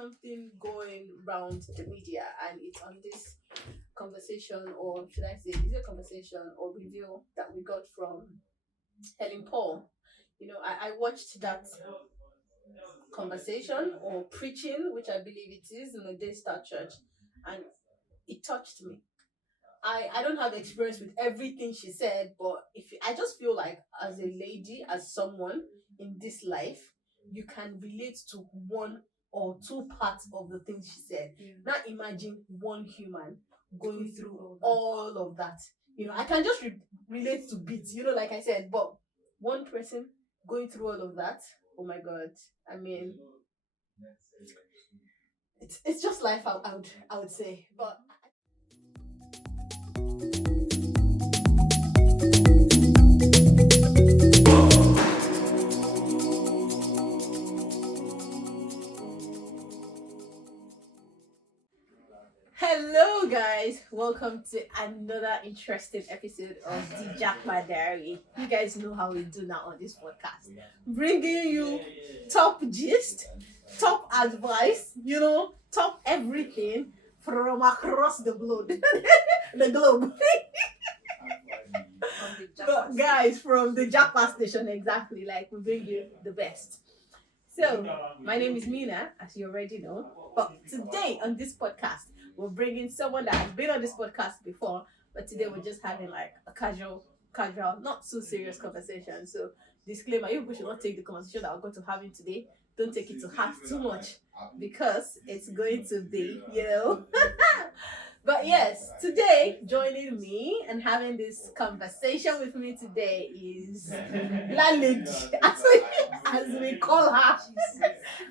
something going round the media, and it's on this conversation, or should I say, is it a conversation or review that we got from Helen Paul? I watched that conversation or preaching, which I believe it is, in a Daystar Church, and it touched me. I don't have experience with everything she said, but I just feel like as a lady, as someone in this life, you can relate to one or two parts of the things she said. Yeah. Now imagine one human going through all of that. I can just relate to bits, like I said, but one person going through all of that, oh my God. I mean, it's just life, I would say. But hello guys, welcome to another interesting episode of the Jakpa Diary. You guys know how we do now on this podcast, bringing you top gist, top advice, top everything from across the globe. The globe. But guys, from the Jakpa station, exactly, like we bring you the best. So my name is Menah, as you already know, but today on this podcast we're bringing someone that has been on this podcast before, but today we're just having like a casual, not so serious conversation. So disclaimer, you people should not take the conversation that we're going to have in today. Don't take it to heart too much, because it's going to be, But yes, today joining me and having this conversation with me today is Landlady, as we call her.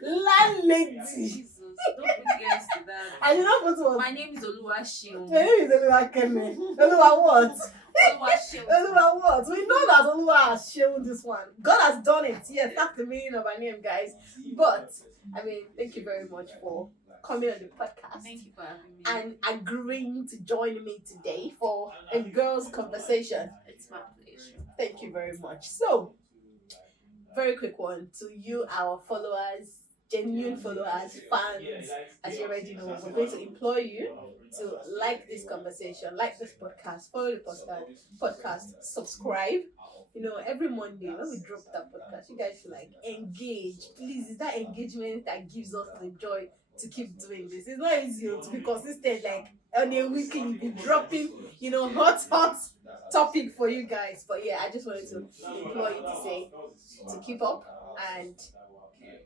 Landlady. Jesus, don't put yes to that. I did not put what? My name is Oluwaseun. My name is Oluwakemi. Oluwa what? Oluwaseun. Oluwa what? We know that Oluwa has shown this one. God has done it. Yes, that's the meaning of our name, guys. But I mean, thank you very much for coming on the podcast. Thank you for having me. And agreeing to join me today for a girls' conversation. It's my pleasure. Thank you very much. So, very quick one to you, our followers, genuine followers, fans. As you already know, we're going to implore you to like this conversation, like this podcast, follow the podcast, subscribe. Every Monday when we drop that podcast, you guys should like engage. Please, it's that engagement that gives us the joy to keep doing this. It's not easy to be consistent, like on a weekly, be dropping, hot topic for you guys. But yeah, I just wanted to implore you to say to keep up and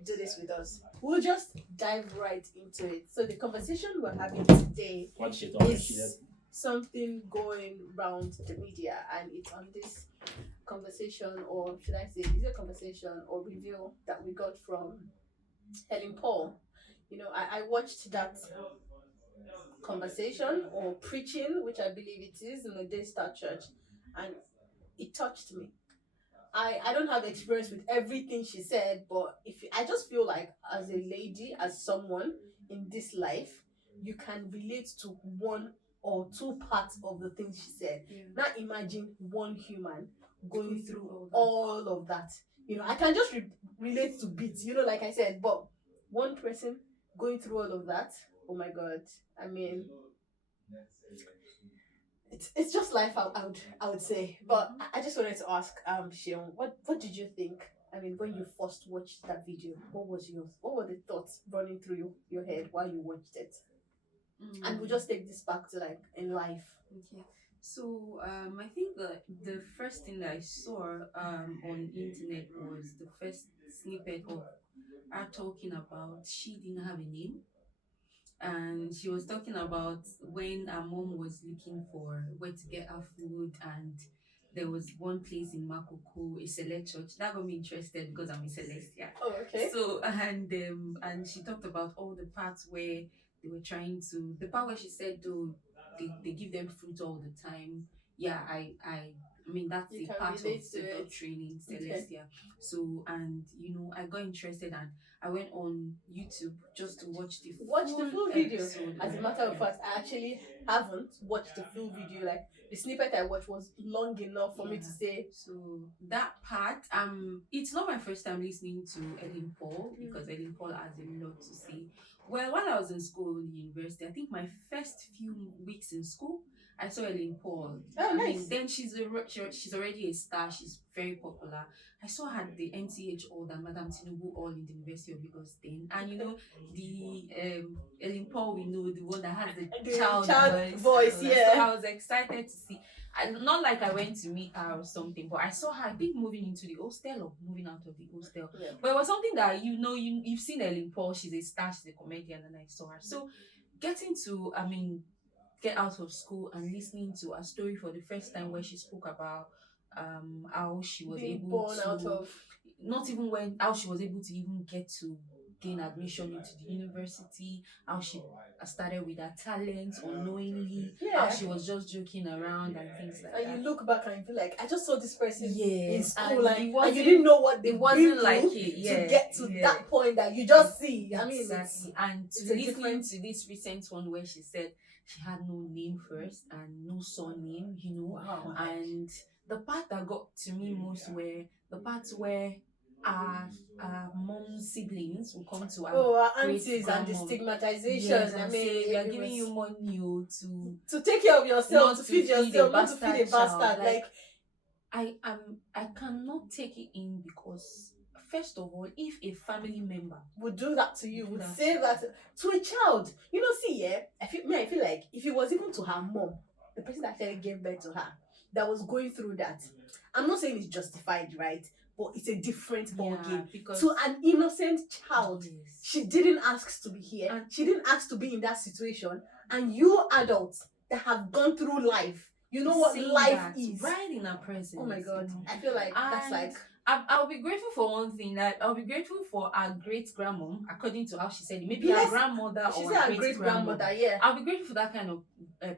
do this with us. We'll just dive right into it. So the conversation we're having today is something going round the media, and it's on this conversation, or should I say, is it a conversation or review that we got from Helen Paul? I watched that conversation or preaching, which I believe it is, in a Daystar Church, and it touched me. I don't have experience with everything she said, but I just feel like as a lady, as someone in this life, you can relate to one or two parts of the things she said. Yeah. Now imagine one human going through all of that. I can just relate to bits, like I said, but one person going through all of that, oh my God. I mean, it's just life, I would say. But I just wanted to ask Shion, what did you think? I mean, when you first watched that video, what were the thoughts running through your head while you watched it? And we'll just take this back to like in life. Okay. So I think the first thing that I saw on internet was the first snippet of her talking about she didn't have a name. And she was talking about when her mom was looking for where to get her food, and there was one place in Makoko, a select church. That got me interested because I'm a Celestia. Oh, okay. So and she talked about all the parts where they were trying to, the part where she said though they give them fruit all the time. Yeah, I mean that's You a can part of relate to the it. doctrine in Okay. Celestia. So, and I got interested and I went on YouTube just to watch the full video. episode. As a matter of fact, I actually haven't watched the full video. Like the snippet I watched was long enough for me to say. So that part, it's not my first time listening to Helen Paul, because Helen Paul has a lot to say. Well, while I was in school in university, I think my first few weeks in school, I saw Helen Paul. Oh, I mean, nice. then she's already a star. She's very popular. I saw her at the MCH Hall and Madam Tinubu Hall in the University of Lagos then. And you know, the Helen Paul we know, the one that has the child voice. Yeah. So I was excited to see. Not like I went to meet her or something, but I saw her, I think, moving into the hostel or moving out of the hostel. Yeah. But it was something that you've seen Helen Paul. She's a star. She's a comedian, and I saw her. So getting to, get out of school and listening to a story for the first time where she spoke about how she was Being able born to, out of, not even when, how she was able to even get to gain admission into the university, how she started with her talents unknowingly, how she was just joking around and things like that. And you look back and you feel like, I just saw this person in school, and you didn't know what they it wasn't been like through to get to that point that you just see. I mean, exactly. And to listening to this recent one where she said she had no name first and no surname, Wow. And the part that got to me most were the parts where our mom's siblings will come to our aunties and the stigmatization. Yes, I mean, we are giving you money to take care of yourself, to feed yourself, not to feed a bastard. Like I cannot take it in because first of all, if a family member would do that to you, would say that to a child, I feel like if it was even to her mom, the person that actually gave birth to her, that was going through that, I'm not saying it's justified, right? But it's a different ball game. Because to an innocent child, she didn't ask to be here. And she didn't ask to be in that situation. And you adults that have gone through life, you know what life is. Right in her presence. Oh my God. I feel like that's like... I'll be grateful for one thing. That I'll be grateful for our great grandmom, according to how she said it. Maybe her grandmother or her great grandmother. Yeah. I'll be grateful for that kind of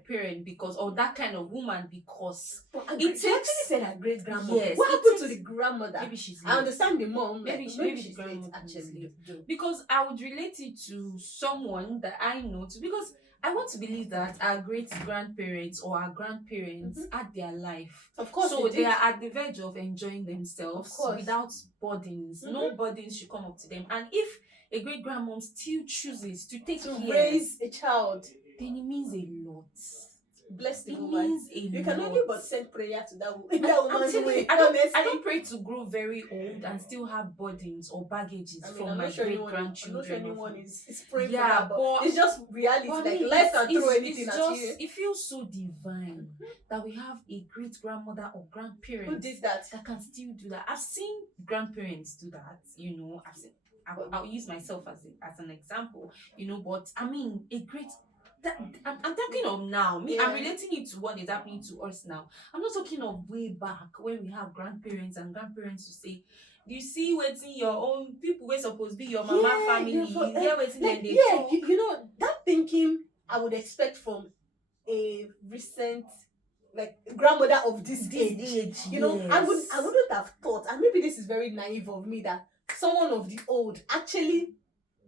parent or that kind of woman because she actually said her great grandmother. Yes, what happened to the grandmother? Maybe she's. I understand the mom. Maybe she's grandmother actually. Because I would relate it to someone that I know because I want to believe that our great grandparents or our grandparents had their life. Of course. So they are at the verge of enjoying themselves without burdens. No burdens should come up to them. And if a great grandmom still chooses to raise a child, then it means a lot. Bless the woman. Means you can only but send prayer to that woman's way. I don't pray to grow very old and still have burdens or baggages from my great grandchildren. I'm not sure anyone is praying for that, but it's just reality. Like life can throw anything at you. It feels so divine that we have a great grandmother or grandparents who did that can still do that. I've seen grandparents do that. I've seen. I'll use myself as an example. But I mean a great. I'm talking of now. I'm relating it to what is happening to us now. I'm not talking of way back when we have grandparents and grandparents who say, "You see, waiting your own people were supposed to be your mama family. That thinking I would expect from a recent grandmother of this age. I wouldn't have thought, and maybe this is very naive of me, that someone of the old actually.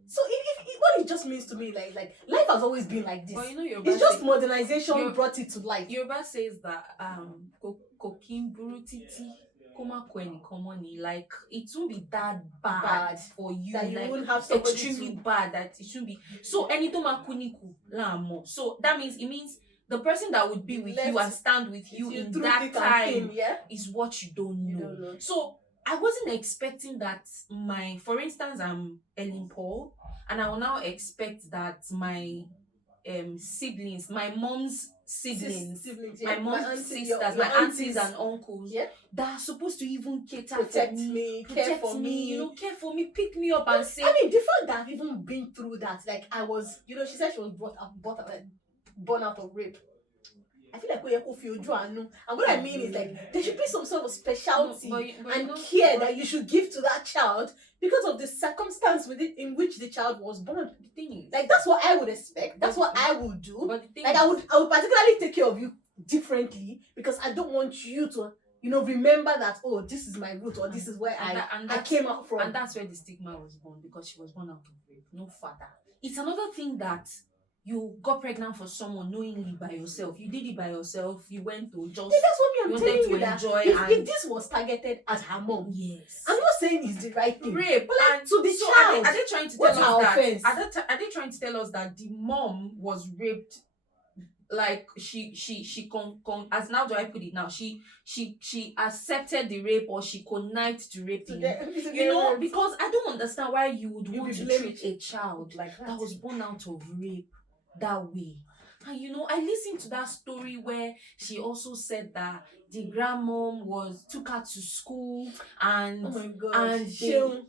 So if what it just means to me, like life has always been like this. But it's just modernization brought it to life. Yoruba says that kokin burutiti koma kweni komoni, like it won't be that bad for you, that you like won't have extremely bad that it shouldn't be. So anytoma kuniku lamo. So that means the person that would be with you and stand with you in that time is what you don't know. So I wasn't expecting that for instance, I'm Helen Paul, and I will now expect that my siblings, my mom's siblings, my mom's sisters, my aunties and uncles, that are supposed to even protect me, care for me, pick me up and say. I mean, the fact that I've even been through that, like I was, she said she was born out of rape. I feel like and what I mean is there should be some sort of specialty and care that you should give to that child because of the circumstance in which the child was born. The thing is, that's what I would expect. That's what I would do. But the thing I would particularly take care of you differently because I don't want you to remember that, oh, this is my root or this is where I came out from. And that's where the stigma was born, because she was born out of rape, no father. It's another thing that you got pregnant for someone knowingly by yourself. You did it by yourself. You went to just. See, that's what me, I'm wanted telling to you that enjoy if this was targeted at her mom, Yes. I'm not saying it's the right thing. Rape, but like, and to the so child, are they trying to what's tell us her that? offense? Are they trying to tell us that the mom was raped? Like she as now do I put it now? She accepted the rape, or she connived to rape him. You know, because I don't understand why you would want to treat a child like that was born out of rape that way. And you know, I listened to that story where she also said that the grandmom took her to school, and oh my God, and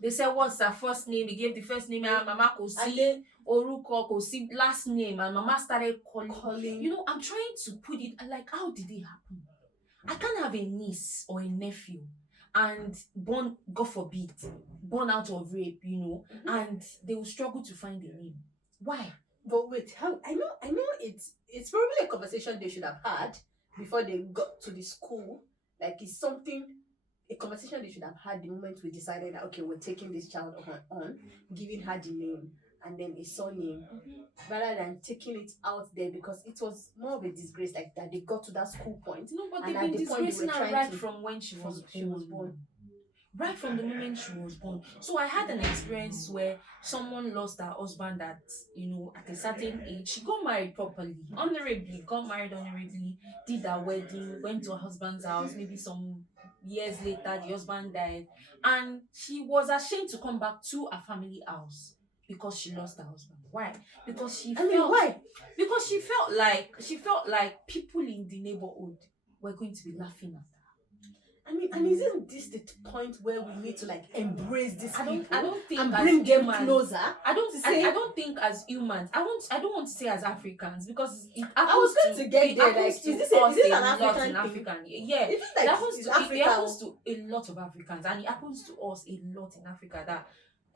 they said what's her first name. They gave the first name, and Mama Kosi, Oruko Kosi, last name, and Mama started calling. You know, I'm trying to put it like, how did it happen? I can't have a niece or a nephew and born, God forbid, born out of rape, you know, and they will struggle to find a name. Why? But wait, how I know it's probably a conversation they should have had before they got to the school. Like, it's a conversation they should have had the moment we decided that, okay, we're taking this child on giving her the name and then a surname, rather than taking it out there, because it was more of a disgrace, like that they got to that school point. No, but they've been disgracing her right from when she was born. Right from the moment she was born. So I had an experience where someone lost her husband at, you know, at a certain age. She got married properly, honorably, did her wedding, went to her husband's house. Maybe some years later, the husband died. And she was ashamed to come back to her family house because she lost her husband. Why? Because she felt like people in the neighborhood were going to be laughing at her. And isn't this the point where we need to like embrace these people? I don't think and as bring them humans, closer. I don't think as humans. I don't want to say as Africans, because it happens. I was going to get there. Like, is this an African thing? Yeah, it happens to a lot of Africans, and it happens to us a lot in Africa. That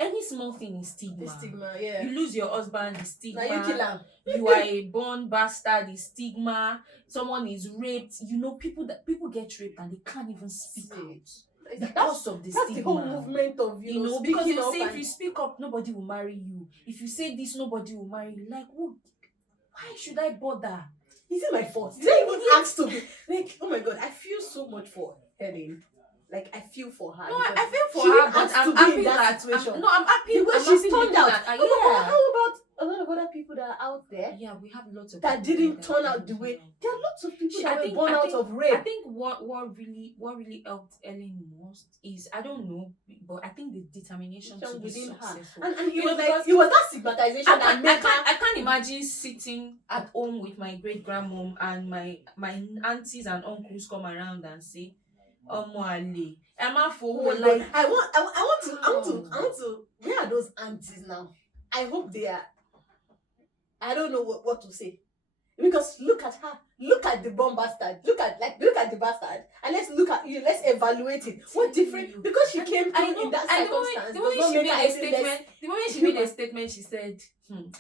any small thing is stigma. The stigma, yeah. You lose your husband, the stigma. Now you kill him. You are a born bastard, the stigma. Someone is raped. You know, people get raped and they can't even speak out because of the stigma. That's the whole movement of you know, because you say if you speak up, nobody will marry you. If you say this, nobody will marry you. Like, why should I bother? Is it my fault? Did I even ask to be like? Oh my God, I feel so much for Helen. Like, I feel for her. No, I feel for her, but I'm happy that situation. I'm happy because she's turned out. How about a lot of other people that are out there? Yeah, we have lots of that didn't turn out the way. There are lots of people that were born out of rape. I think what really helped Ellen most is, I don't know, but I think the determination to be successful. And it was like, it was that stigmatization that made her. I can't imagine sitting at home with my great grandmom and my aunties and uncles come around and say, like I want to. Where are those aunties now? I hope they are. I don't know what to say, because look at her. Look at the bomb bastard. Look at the bastard, and let's look at you. Let's evaluate it. What different? Because she came through in that circumstance. The moment she made a statement, she said,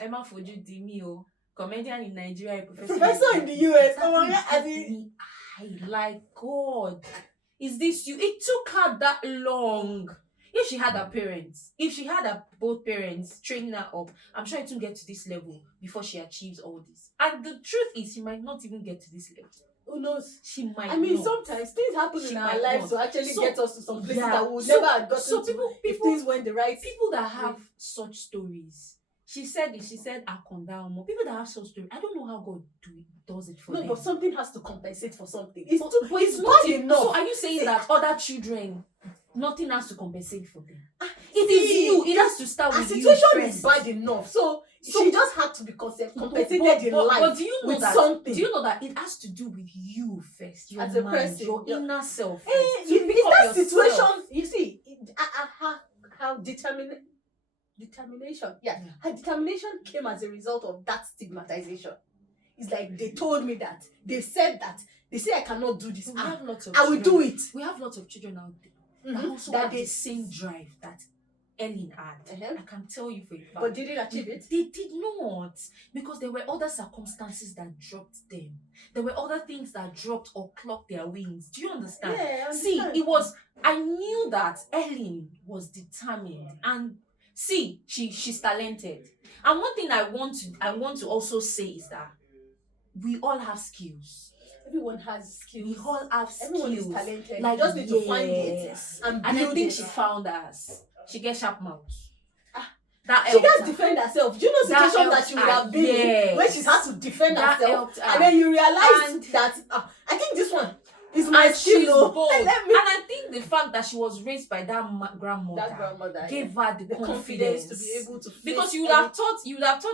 "Emma Foju Dimi, comedian in Nigeria, professor in the US." Oh my God! I like, God. Is this you? It took her that long. If she had both parents training her up, I'm sure it won't get to this level before she achieves all this. And the truth is, she might not even get to this level. Who knows? She might. Sometimes things happen in our lives to actually get us to some places that we'll never have gotten to if things went the right. People that have such stories. She said it. She said, "Akondamo." People that have such stories, I don't know how God does it for them. No, but something has to compensate for something. It's not enough. So are you saying that other children, nothing has to compensate for them? It is you. It has to start with you first. The situation is bad enough. So she just had to be compensated in life. But do you know with that? Something. Do you know that it has to do with you first? Your as a mind, person, your inner self. In that situation, you see, how determination. Yeah, her determination came as a result of that stigmatization. It's like they told me that. They said that. They say I cannot do this. I will do it. We have lots of children out there that also have the same drive that Ellen had. I can tell you for a fact. But did they achieve it? They did not. Because there were other circumstances that dropped them. There were other things that dropped or clocked their wings. Do you understand? Yeah, I understand. See, I knew that Ellen was determined, and See, she's talented. And one thing I want to also say is that we all have skills. Everyone has skills. We all have Everyone is skills. talented. Like, you just need to find it yes. and And I build think it. she found us. She gets sharp mouth. That She she helped does her. defend herself. Do you know That situations that helped she would her, have been in yes. when she's had to defend That herself, helped her. and then you realize And- that I think this one is my And skill. she's oh. bold. Let me. And I think the fact that she was raised by that grandmother, That grandmother gave her the confidence to be able to face because you would have thought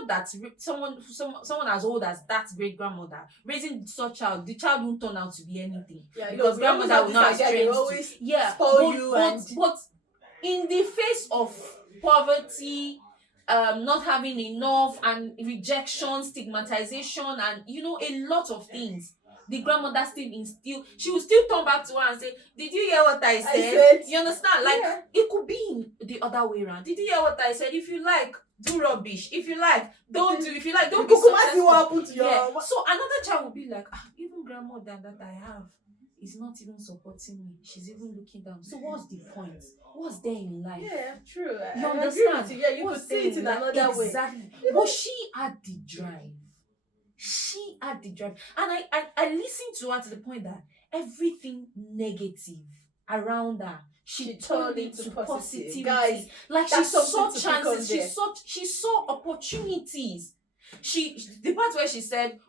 that someone as old as that great grandmother raising such child, the child won't turn out to be anything, because grandmother will not have strength to, spoil you but in the face of poverty, not having enough, and rejection, stigmatization, and a lot of things, the grandmother she will still turn back to her and say, did you hear what I said? You understand? Like, Yeah. it could be in the other way around. Did you hear what I said? If you like, do rubbish. If you like, don't do. If you like, don't be see what successful. happened to your So another child will be like, even grandmother that I have is not even supporting me. She's even looking down. So what's the point? What's there in life? Yeah, true. You I agree understand? with you. Yeah, you could What's see it in there another way. Exactly. But she had the drive. She had the drive. And I listened to her to the point that everything negative around her, she turned into positivity. Guys, like, she that's saw something to pick on chances. there. She saw opportunities. The part where she said,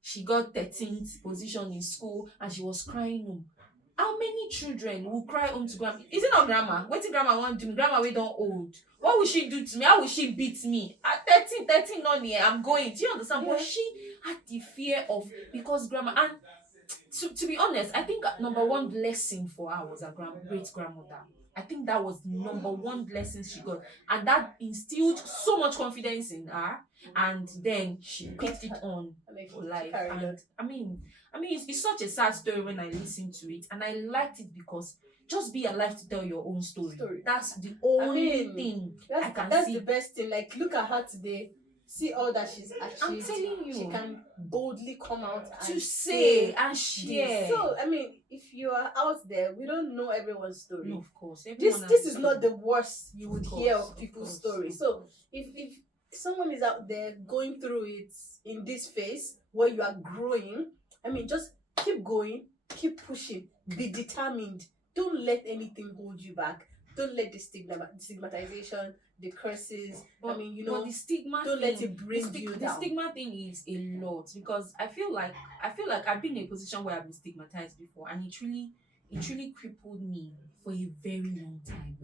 she got 13th position in school and she was crying home. How many children will cry home to grandma? Is it not grandma? Wetin grandma want do me? Grandma we don't old. What will she do to me? How will she beat me? At 13 not here. I'm going. Do you understand? Yeah. But she had the fear of, because grandma, and to be honest, I think number one blessing for her was her great grandmother. I think that was number one blessing she got, and that instilled so much confidence in her. And then she picked it on for life. And I mean, it's such a sad story when I listen to it, and I liked it because just be alive to tell your own story. That's the only thing I can that's see. the best thing. Like, look at her today. See all that she's achieved. I'm telling you, she can boldly come out and to say and share. this. So, I mean, if you are out there, we don't know everyone's story. No, of course. This is not the worst you would hear of people's stories. So, course. if someone is out there going through it in this phase where you are growing, I mean, just keep going, keep pushing, be determined. Don't let anything hold you back. Don't let the stigmatization, the curses. But the stigma. Don't let it bring you down. The stigma thing is a lot, because I feel like I've been in a position where I've been stigmatized before, and it really crippled me for a very long time.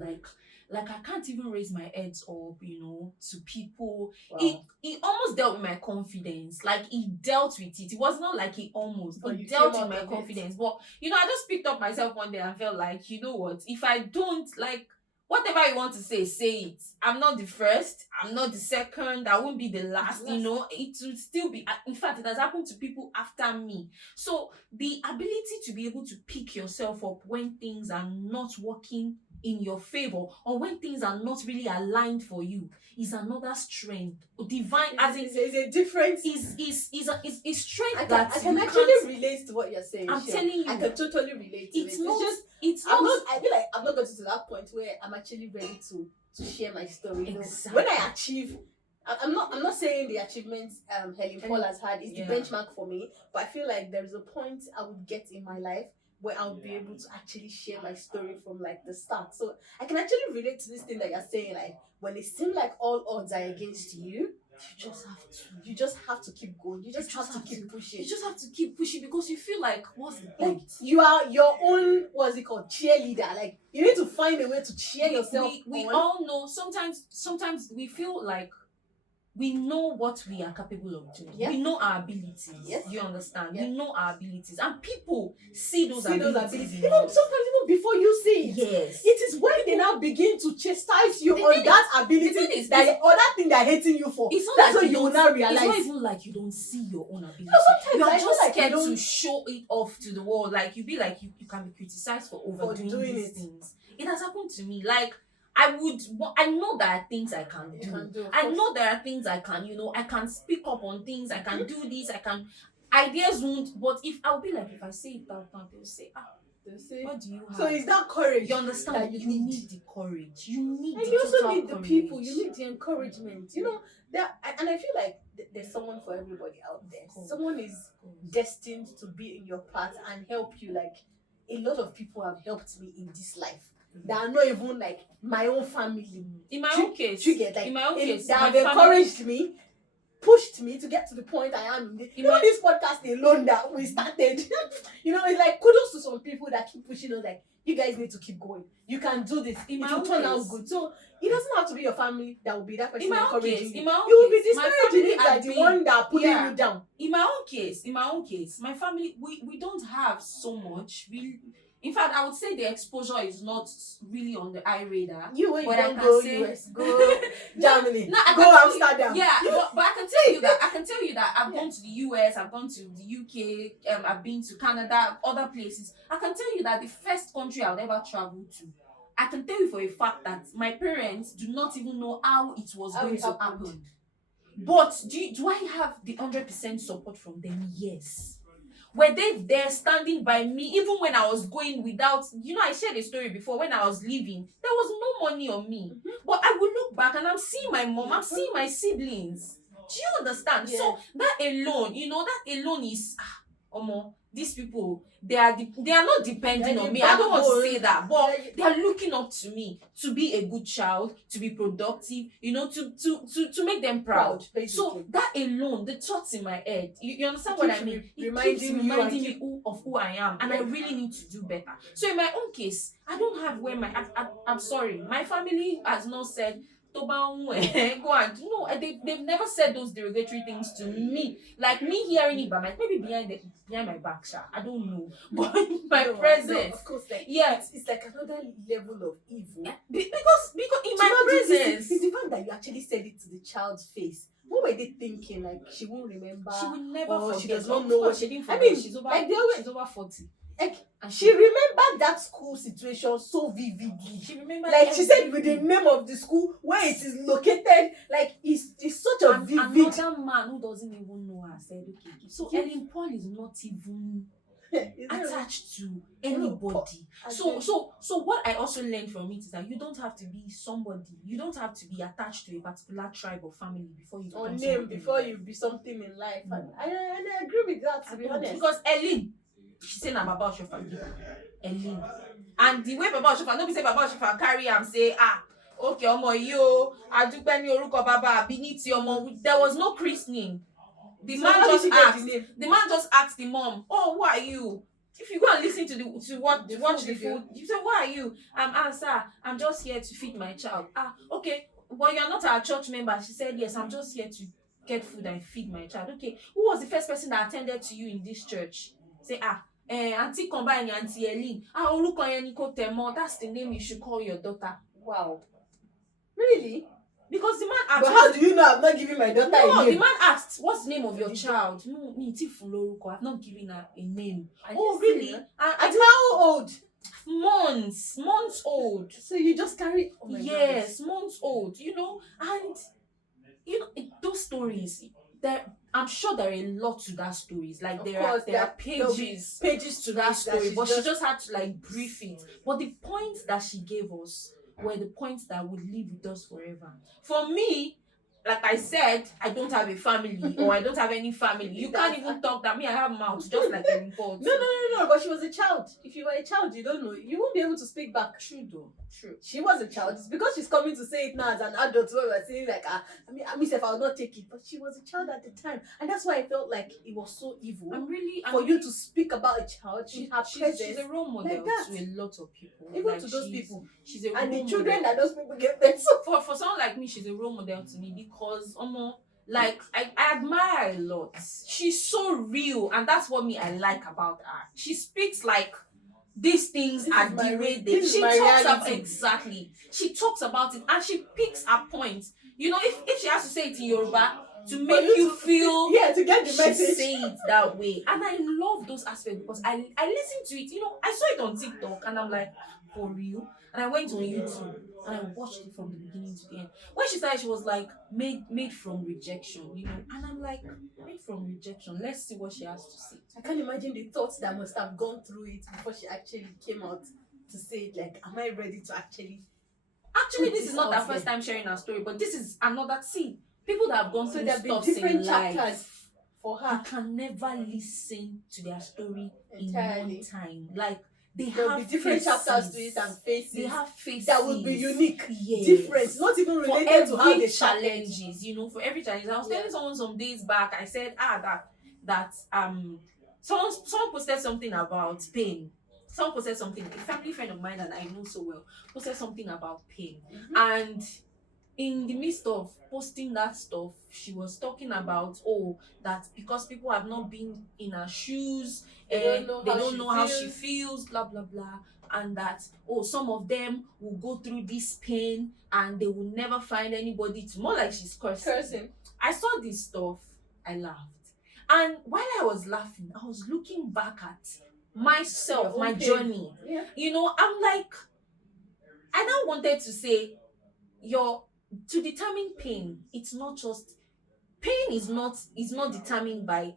Like I can't even raise my head up, to people. Wow. It almost dealt with my confidence. Like, it dealt with it. It was not like it almost, But it you dealt came with out my of it. confidence. But I just picked up myself one day and felt like, you know what? If I don't, like, whatever you want to say it. I'm not the first. I'm not the second. I won't be the last. It will still be. In fact, it has happened to people after me. So the ability to be able to pick yourself up when things are not working in your favor, or when things are not really aligned for you, is another strength. Divine, as in, is a difference. Is strength I that can you actually can't. relate to what you're saying. I'm telling you, I can totally relate to it's it. not. It's just I feel like I've not gotten to that point where I'm actually ready to share my story. Exactly. When I achieve, I'm not saying the achievements Helen Paul has had is the benchmark for me, but I feel like there is a point I would get in my life where I'll be able to actually share my story from like the start. So I can actually relate to this thing that you're saying, like when it seems like all odds are against you, you just have to keep going. You just have to keep pushing. You just have to keep pushing, because you feel like, what's the Like, point? you are your own, what's it called, cheerleader. Like, you need to find a way to cheer yourself we on. all know, sometimes we feel like we know what we are capable of doing. Yeah. We know our abilities. Yes. You understand? Yeah. We know our abilities, and people see those abilities. Even sometimes even before you see it. Yes. It is when they now begin to chastise you The on thing that ability the thing is, that the other thing they're hating you for. It's not That's like what you will now realize. It's not even like you don't see your own ability. No, sometimes You are I feel just like scared you don't- to show it off to the world. Like, you be like, you can be criticized for overdoing doing these it. things. It has happened to me. Like, I know there are things I can You do. can do, of I course. know there are things I can, I can speak up on things. I can do this. I can. Ideas won't. But if I'll be like, if I say it out now, they'll say, They say. What do you have? So is that courage? You understand? that You need. need the courage. You need And the you also total need the courage. people. You need the encouragement. You know that, and I feel like there's someone for everybody out there. Of course. Someone is destined to be in your path and help you. Like a lot of people have helped me in this life. That are not even like my own family. In my own case, you get, like, in my own case, that my have family- encouraged me, pushed me to get to the point I am. You know, this podcast alone that we started. You know, it's like kudos to some people that keep pushing us. Like, you guys need to keep going. You can do this. In It my will own turn out case- good. So it doesn't have to be your family that will be that person In my own encouraging case, you. in my own You will be case, my discouraging family it like has the been- one that are pulling yeah. you down. In my own case, my family, we don't have so much. In fact, I would say the exposure is not really on the eye radar. You when you But I don't can go say- US, go Germany, No, I go can tell you- Amsterdam. Yeah, but I can tell you that I've Yeah. gone to the US, I've gone to the UK, I've been to Canada, other places. I can tell you that the first country I would ever travel to, I can tell you for a fact that my parents do not even know how it was How going it to happened. happen. But do I have the 100% support from them? Yes. Were they there standing by me even when I was going without, I shared a story before. When I was leaving, there was no money on me. But I would look back and I'm seeing my mom, I'm seeing my siblings. Do you understand? Yeah. So that alone is these people, they are not depending They're on the me. I don't want to backbone. say that, but Yeah. they are looking up to me to be a good child, to be productive, to make them proud. Basically. So that alone, the thoughts in my head, you understand It what I keeps mean? It reminding keeps you and reminding keep- me of who I am, and I really need to do better. So in my own case, I don't have where I'm sorry, my family has not said go and no, they've never said those derogatory things to me. Like me hearing it by my maybe behind my back, I don't know, but in my No, presence, of course, like yeah, it's like another level of evil. because in my presence, it's the fact that you actually said it to the child's face. What were they thinking? Like she won't remember. she will never or forget. she does not Of know course what she didn't I forget. mean, She's over. like they always- She's over 40. Like And she remembered that school situation so vividly. She remembered. Like she said with the everything. name of the school, where it is located, like it's such a And vivid. another man who doesn't even know her said, okay, so Yeah. Helen Paul is not even Is it- attached to No, anybody. I So said- so what I also learned from it is that you don't have to be somebody. You don't have to be attached to a particular tribe or family before you or become name something. before you be something in life. And I agree with that, to be honest. Because Ellen, she say na Baba Oshofa give her. Ellen. And the way Baba Oshofa, no be say Baba Oshofa carry am say, okay, ọmọ yìí o, adúpẹ́ ní orúkọ bàbá àbí ní ti ọmọ. There was no christening. The So man how did just she get asked. the name? The man just asked the mom, "Oh, who are you?" If you go and listen to watch The the video. food, you say, "Who are you?" Sir, I'm just here to feed my child. Okay, but you're not our church member. She said, "Yes, I'm just here to get food and feed my child." Okay, who was the first person that attended to you in this church? Say, Auntie Combine, Auntie Eileen. Orúkọ yẹn ni kò tẹ̀ mọ́. That's the name you should call your daughter. Wow. Really? Because the man asked. But how do you know I'm not giving my daughter No, a the name? man asked, "What's the name of your child?" No, me ti fún lórúkọ. I've not given her a name. Are Oh, you really? serious? I At how old? months old. So you just carry. Oh my Yes, months old. And those stories. I'm sure there are a lot to that stories. Like Of there course, are there'll be pages pages to to that this story, but she she's just had to like brief it. But the points that she gave us were the points that would live with us forever. For me, like I said, I don't have a family or I don't have any family. You can't even talk that me. I have mouth just like a report. No. But she was a child. If you were a child, you don't know. You won't be able to speak back. True though. True. She was a child. It's because she's coming to say it now as an adult. Where we're saying like, I mean, if I would not take it, but she was a child at the time, and that's why I felt like it was so evil for you to speak about a child in her presence. She's a role model like that. to a lot of people. Even Like, to those she's- people. She's a And role the children model. that those people gave them. So For someone like me, she's a role model to me because like I admire her a lot. She's so real, and that's what I like about her. She speaks like these things This are is my the way re- they. this is She my talks about reality. exactly. She talks about it, and she picks her points. If she has to say it in Yoruba to make you feel. yeah, to get the She message. say it that way, and I love those aspects because I listen to it. I saw it on TikTok, and I'm like, for real. And I went on YouTube and I watched it from the beginning to the end. When she started, she was like, made from rejection, you know. And I'm like, made from rejection. Let's see what she has to say. I can't imagine the thoughts that must have gone through it before she actually came out to say it. Like, am I ready to actually? Actually, this is not her out first there? time sharing her story, but this is another. See, people that have gone So through there have been stuff in different life, chapters for you her. can never listen to their story in Entirely. one time. Like, they There'll have be different chapters to faces. it and faces. They have faces that would be unique, yes. different, not even for related every to how they started. challenges, you know, for every challenge. I was telling someone some days back, I said, that someone posted something about pain. Someone posted something, a family friend of mine that I know so well posted something about pain. And in the midst of posting that stuff, she was talking about that because people have not been in her shoes, They don't know how she feels, blah blah blah, and that some of them will go through this pain and they will never find anybody to, more like she's cursing. I saw this stuff, I laughed, and while I was laughing, I was looking back at myself, my pain. journey. Yeah. You know, I'm like, I now wanted to say, to determine pain, it's not just pain is not determined by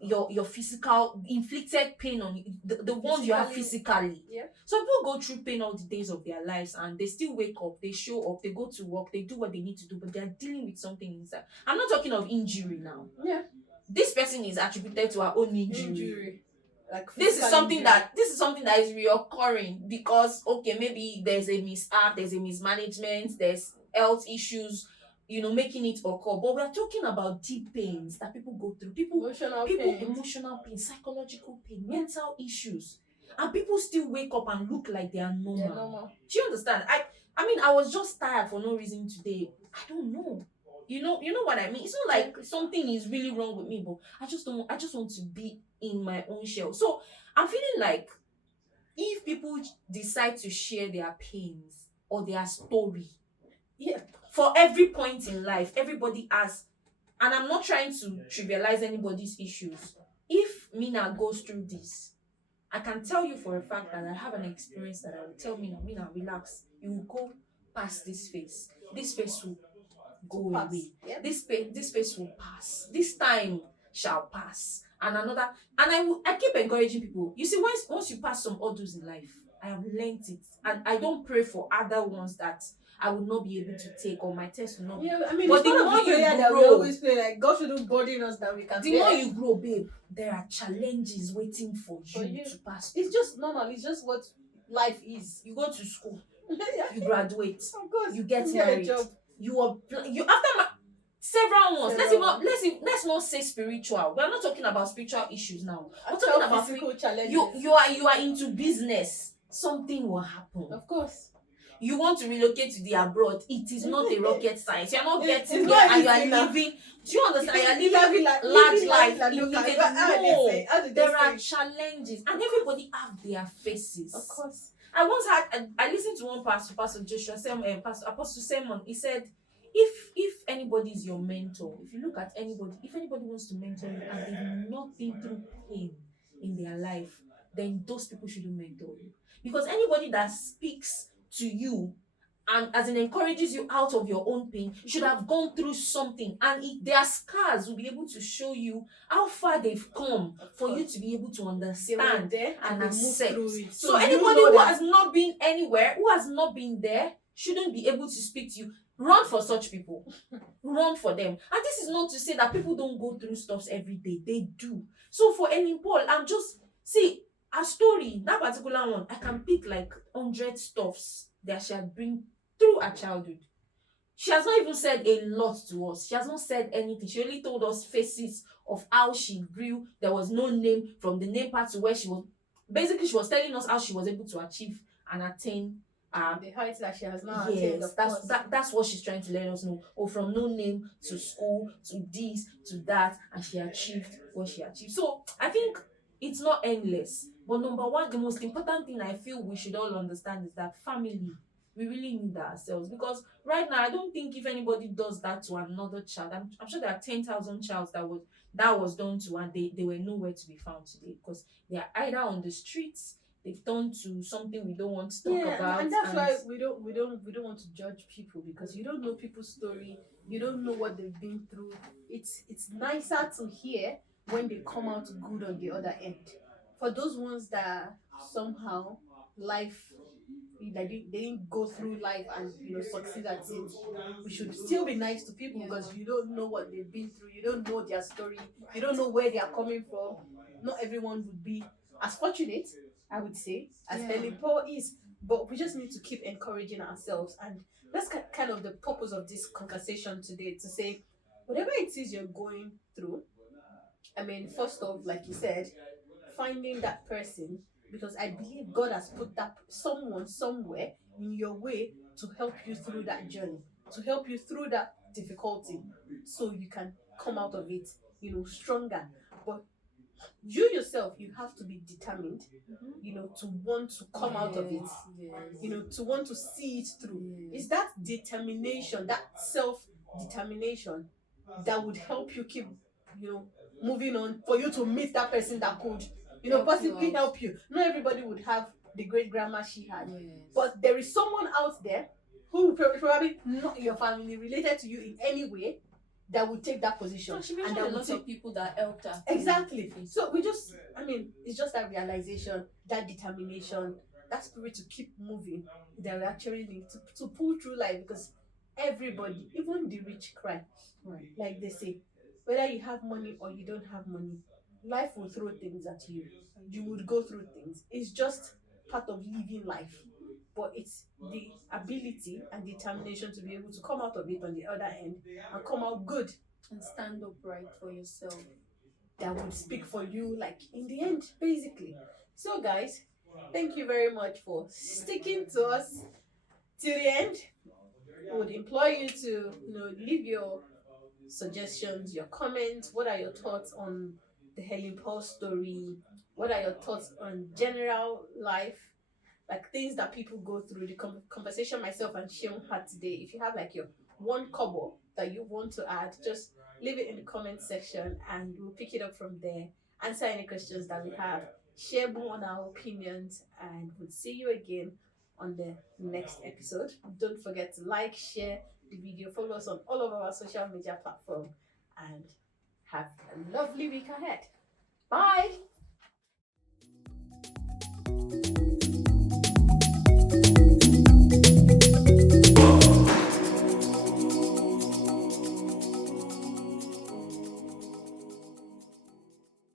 your physical inflicted pain on you, the ones you have physically. Yeah. So people go through pain all the days of their lives and they still wake up, they show up, they go to work, they do what they need to do, but they're dealing with something inside. I'm not talking of injury now. Yeah. This person is attributed to her own injury. Like This is something injury. that is reoccurring because maybe there's a mishap, there's a mismanagement, there's health issues, you know, making it occur. But we're talking about deep pains that people go through. Emotional pain, psychological pain, mental issues. And people still wake up and look like they are normal. Do you understand? I mean, I was just tired for no reason today. I don't know. You know what I mean? It's not like something is really wrong with me, but I just want to be in my own shell. So I'm feeling like if people decide to share their pains or their story, for every point in life, everybody has, and I'm not trying to trivialize anybody's issues. If Menah goes through this, I can tell you for a fact that I have an experience that I will tell Menah, relax. You will go past this phase. This phase will go away. Yep. This phase will pass. This time shall pass. And another, and I keep encouraging people. You see, once you pass some hurdles in life, I have learned it, and I don't pray for other ones that I will not be able to take, or my test will not. Yeah, I mean, but the more you that we always play, like God shouldn't burden us that we can. The more you grow, babe, there are challenges waiting for you to pass. It's just normal. It's just what life is. You go to school, you graduate, of course, you get married, you after several ones. Let's not say spiritual. We're not talking about spiritual issues now. We're talking about physical challenges. You are into business. Something will happen. Of course. You want to relocate to the abroad. It is not a rocket science. You're not getting there and you are living. Do you understand? You're living large life. No, there are challenges, and everybody have their faces. Of course. I listened to one Pastor Joshua, Apostle Simon. He said, if anybody is your mentor, if you look at anybody, if anybody wants to mentor you and they've not been through pain in their life, then those people shouldn't mentor you. Because anybody that speaks to you and as in encourages you out of your own pain should have gone through something, and their scars will be able to show you how far they've come for you to be able to understand and accept. So anybody who has not been anywhere, who has not been there, shouldn't be able to speak to you. Run for such people. Run for them. And this is not to say that people don't go through stuff every day. They do. So for Helen Paul, see, a story, that particular one, I can pick like 100 stuffs that she had been through her childhood. She has not even said a lot to us. She has not said anything. She only told us faces of how she grew. There was no name, from the name part to where she was. Basically, she was telling us how she was able to achieve and attain the heights that she has not attained. That's what she's trying to let us know. From no name to school to this to that, and she achieved what she achieved. So I think it's not endless. But number one, the most important thing I feel we should all understand is that family, we really need ourselves. Because right now, I don't think if anybody does that to another child, I'm sure there are 10,000 childs that was done to, and they were nowhere to be found today, because they are either on the streets, they've turned to something we don't want to talk Yeah, about. and that's why we don't want to judge people, because you don't know people's story, you don't know what they've been through. It's nicer to hear when they come out good on the other end. For those ones that somehow life, they didn't go through life and succeed at it, we should still be nice to people, because you don't know what they've been through, you don't know their story, you don't know where they are coming from. Not everyone would be as fortunate, I would say, as Helen Paul is, but we just need to keep encouraging ourselves. And that's kind of the purpose of this conversation today, to say whatever it is you're going through, I mean, first off, like you said, finding that person, because I believe God has put that someone somewhere in your way to help you through that journey, to help you through that difficulty, so you can come out of it, stronger. But you yourself, you have to be determined, to want to come out of it, to want to see it through. It's that determination, that self determination, that would help you keep, moving on, for you to meet that person that could, possibly help you. Not everybody would have the great grandma she had, but there is someone out there who probably not in your family, related to you in any way, that would take that position. No, she mentioned a lot of people that helped her. Exactly. So we just, it's just that realization, that determination, that spirit to keep moving, that we actually need to pull through life, because everybody, even the rich, cry. Right. Like they say, whether you have money or you don't have money, life will throw things at you. You would go through things. It's just part of living life. But it's the ability and determination to be able to come out of it on the other end and come out good, and stand upright for yourself, that would speak for you, like in the end, basically. So guys, thank you very much for sticking to us till the end. I would implore you to leave your suggestions, your comments. What are your thoughts on the Helen Paul story? What are your thoughts on general life, like things that people go through, the conversation myself and Shion had today? If you have like your one kobo that you want to add, just leave it in the comment section and we'll pick it up from there. Answer any questions that we have, share more on our opinions, and we'll see you again on the next episode. Don't forget to like, share the video, follow us on all of our social media platforms, and have a lovely week ahead. Bye.